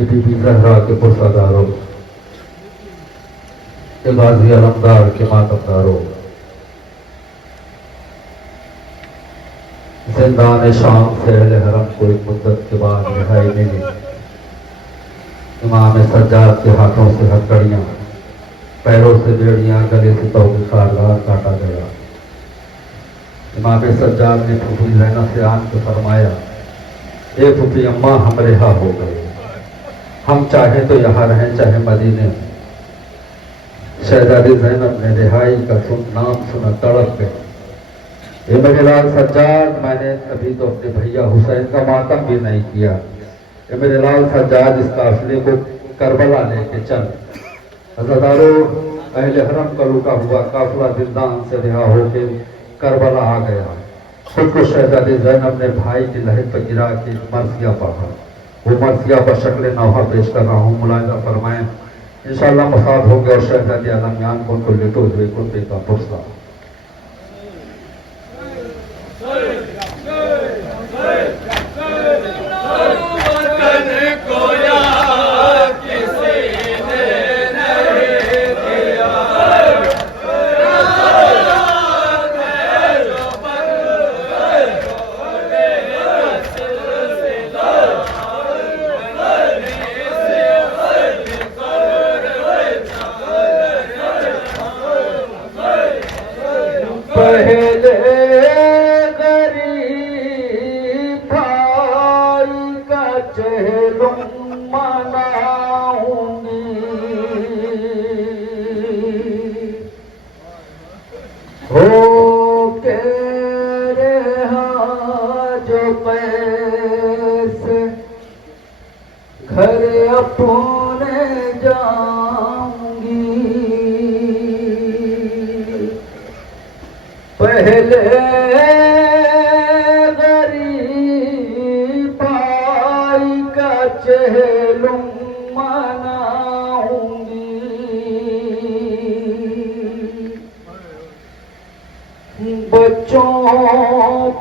कि बीबी जहरा के पुरसादारों, के गाजी अलमदार के मातमदारों, जिंदान शाम से अहले हरम को एक मुद्दत के बाद रिहाई मिली। इमाम सज्जाद के हाथों से हथकड़ियाँ, पैरों से बेड़ियाँ, गले से तौबीखार काटा गया। इमाम सज्जाद ने फूफी ज़ैनब से आन के फरमाया, ए फूफी अम्मा, हम रिहा हो गए, हम चाहे तो यहाँ रहें चाहे मदीने में। शहजादी ज़ैनब ने रिहाई का नाम सुना तड़प गई। ये मेरे लाल सज्जाद, मैंने अभी तो अपने भैया हुसैन का मातम भी नहीं किया। ये मेरे लाल सज्जाद, इस काफिले को करबला लेके चल। हज़रदारों, अहले हरम का रुका हुआ काफिला जिंदान से रिहा होकर करबला आ गया। खुद को शहजादी ज़ैनब ने भाई की लहर पर गिरा के मर्सिया पढ़ा। वो मर्सिया पर शक्ल नौहा पेश कर रहा हूँ, मुलायजा फरमाएं। इंशाअल्लाह मसाद हो गया और शहजादी आलमियान को उनको लेटो हुए कुर्बे का पुरसा। पहले गरीब भाई का चेहलुम मनाऊंगी, हो के रहा जो पैसे घर अपने जाऊंगी। पहले गरीब भाई का चेहलुम मनाऊंगी, बच्चों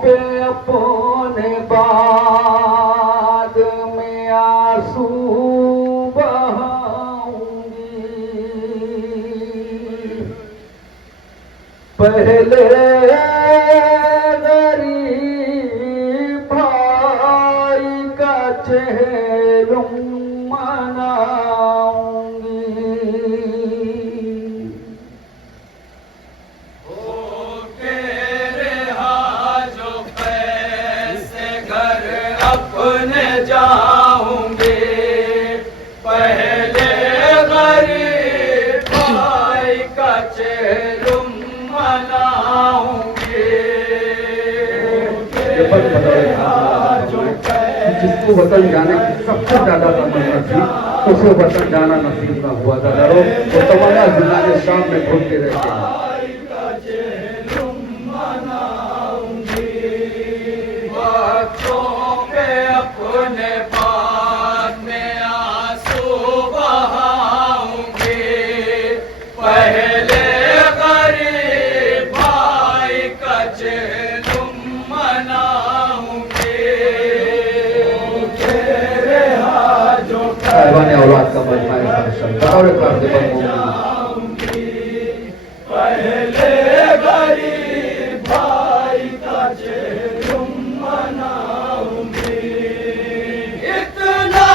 पे अपने बाद में आंसू बहाऊंगी। पहले गरीब भाई का चेहलुम मनाऊंगी, हो के रहा जो पैसे घर अपने जाऊंगे। पहले गरीब भाई का चेहलुम जिसको वतन जाने की सबसे ज्यादा तमन्ना थी, उसे वतन जाना नसीब न हुआ था। डरो वो तमन्ना जिला के शाम में घूमते रहते हैं। बच्चों पे अपने बाद में आंसू बहाऊंगी। पहले गरीब भाई का चेहलुम मनाऊंगी। साहिबान औलाद का मजमा है बतौर काज़ी बन पहले गरीब भाई का चेहलुम मनाऊंगी। इतना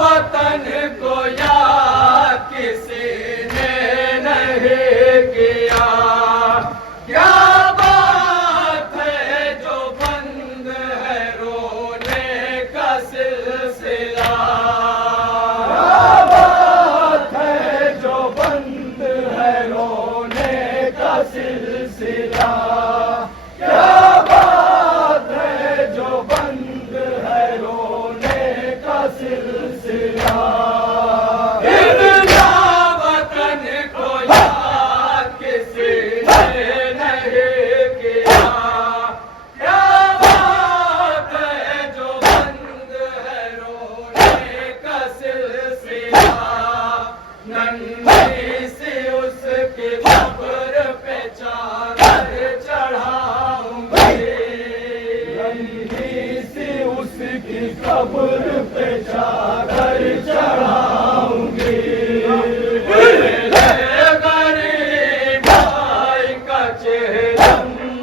वतन को याद किसी ने नहीं किया। क्या बात है जो बंद है रोने का सिलसिला। क्या बात है जो बंद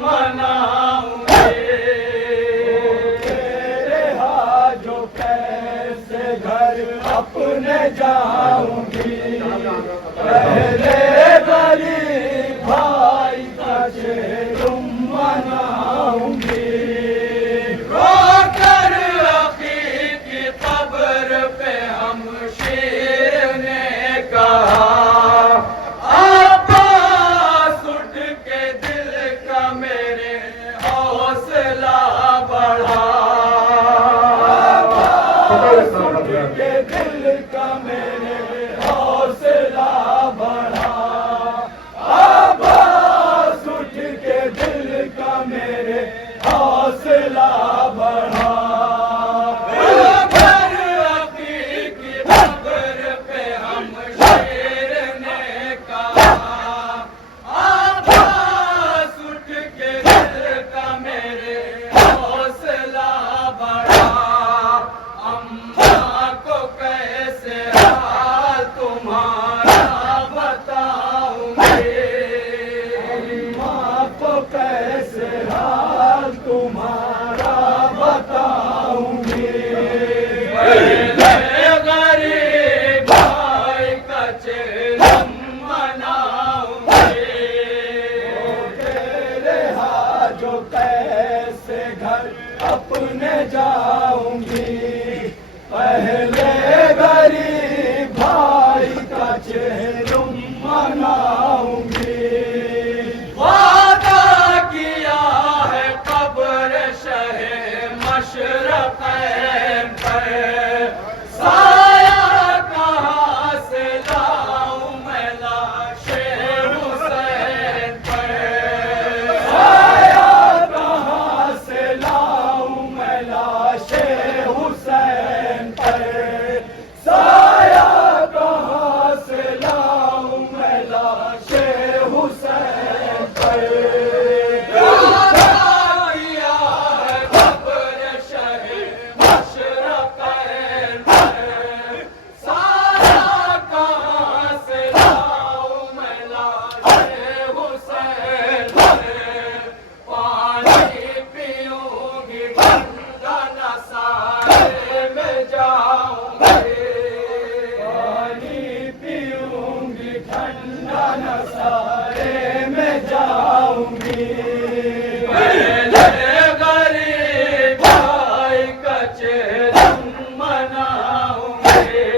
मनाऊंगी। तेरे हाजो कैसे घर अपने जाऊंगी, पहले गरीब भाई का चेहरुम मनाऊंगी। रोकर अखी की कब्र पे हम शेर ने कहा, अब्बास उठ के दिल का मेरे हौसला बढ़ा, अब्बास उठ के दिल का मेरे हौसला बढ़ा, अब्बास उठ के दिल का मेरे हौसला बढ़ा। घर अकी की कब्र पे हम शेर ने कहा, अब्बास उठ के दिल का मेरे हौसला बढ़ा। अम्मा को कैसे हाल तुम्हारा बताऊंगी, अम्मा को कैसे हाल तुम्हारा बताऊंगी। पहले गरीब भाई का चेहरुम मनाऊंगी। तेरे हाजो कैसे घर अपने जाऊंगी, पहले गरीब भाई का चेहरुम मनाऊंगी। वादा किया है कब्र शहे मशरक़ैन पे, साया कहाँ से लाऊं मैं लाशे हुसैन पे, साया कहाँ से लाऊं मैं लाशे हुसैन पे, साया कहाँ से लाऊं मैं लाशे हुसैन पे। वादा किया है कब्र शहे मशरक़ैन पे, साया कहाँ से लाऊं मैं लाशे हुसैन पे। पानी पीऊंगी ठंडा नसारे में जाऊंगी, पानी पीऊंगी ठंडा नसारे में जाऊंगी। पहले गरीब भाई का चेहरुम मनाऊंगी।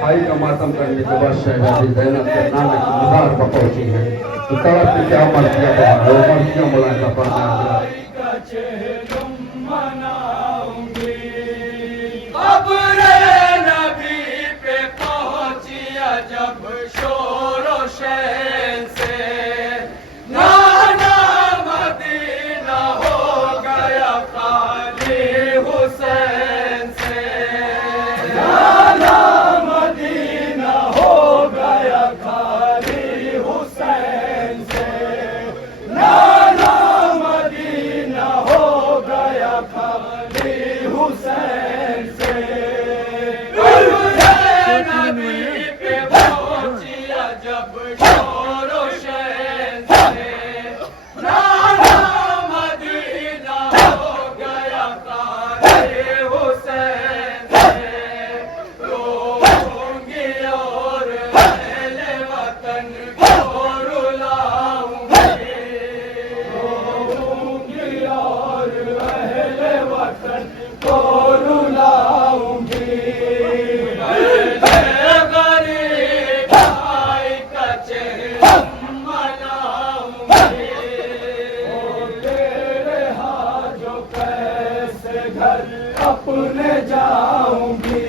भाई का मातम करने के बाद शहजादी ज़ैनब के नाना की मज़ार पर पहुंची है, तो तड़प के क्या मर्जियां बना लो, मर्जियां मुलायका फरमाया। का चेहरुम मनाऊंगी। कब्रे नबी पे पहुंचिया जब शोरो शैन से, नाना मदीना हो गया खाली हुसैन से, नाना मदीना हो गया खाली हुसैन से, नाना मदीना हो गया खाली हुसैन से। नबी पे पहुंचिया जब शोरो शैन से, नाना मदीना हो गया खाली हुसैन से। रोऊंगी और अहले वतन को रुलाऊंगी, रोऊंगी और अहले वतन को रुलाऊंगी। गरीब भाई का चेहरुम मनाऊंगी। तेरे हाजो कैसे घर अपने जाऊंगी,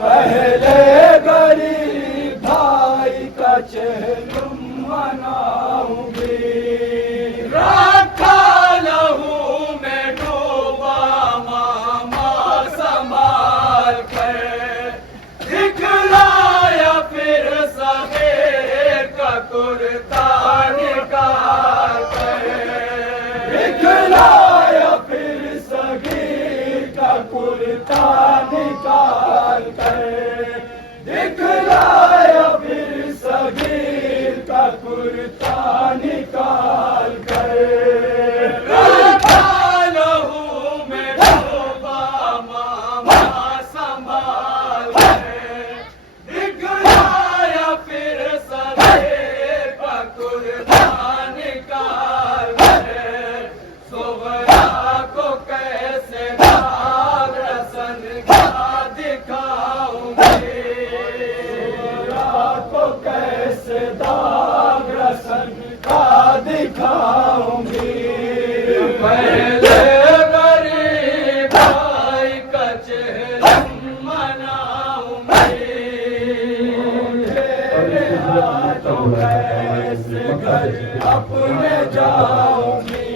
पहले गरीब भाई का चेहरुम मनाऊंगी। रखा लहू में डूबा मामा संभाल कर, दिखलाया फिर सफेद का कुर्ता निकाल कर, दिखलाया फिर सगीर का कुर्ता निकाल कर, दिखलाया फिर सगीर का कुर्ता रखता निकाल कर रखा लहू में डूबा मामा संभाल कर दिखलाया फिर सदैव का कुर्बान निकाल कर सोहरा को कैसे दाग रसन का दिखाऊंगी को कैसे दाग रसन का दिखाऊंगी पहले गरीब भाई का चेहरा मनाऊंगी कैसे घर अपने जाऊंगी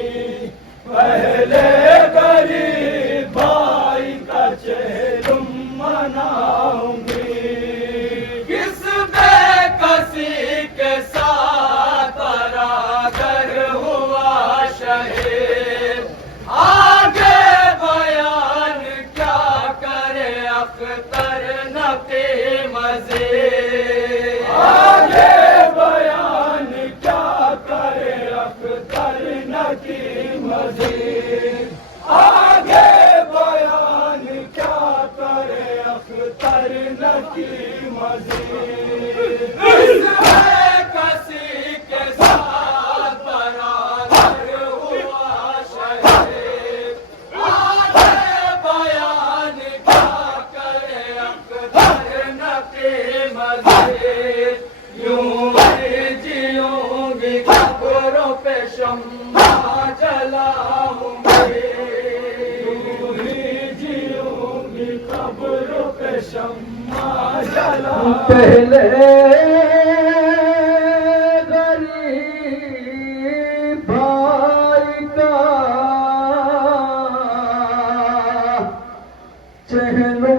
पहले गरीब भाई का चेहरा मनाऊंगी किस बेकसी के साथ बराबर हुआ शहीद आगे बयान क्या करे अख्तर नकी मजीद आगे बयान क्या करे अख्तर नकी मजीद आगे बयान क्या करे अख्तर नकी मजीद कसी के साथ बराबर हुआ शहीद आगे बयान क्या करे अख्तर नकी मजीद यूं ही जीऊंगी कब्रों पे शम्मा जलाऊंगी यूं ही जीऊंगी कब्रों पे शम्मा जलाऊंगी पहले गरीब भाई का चेहरा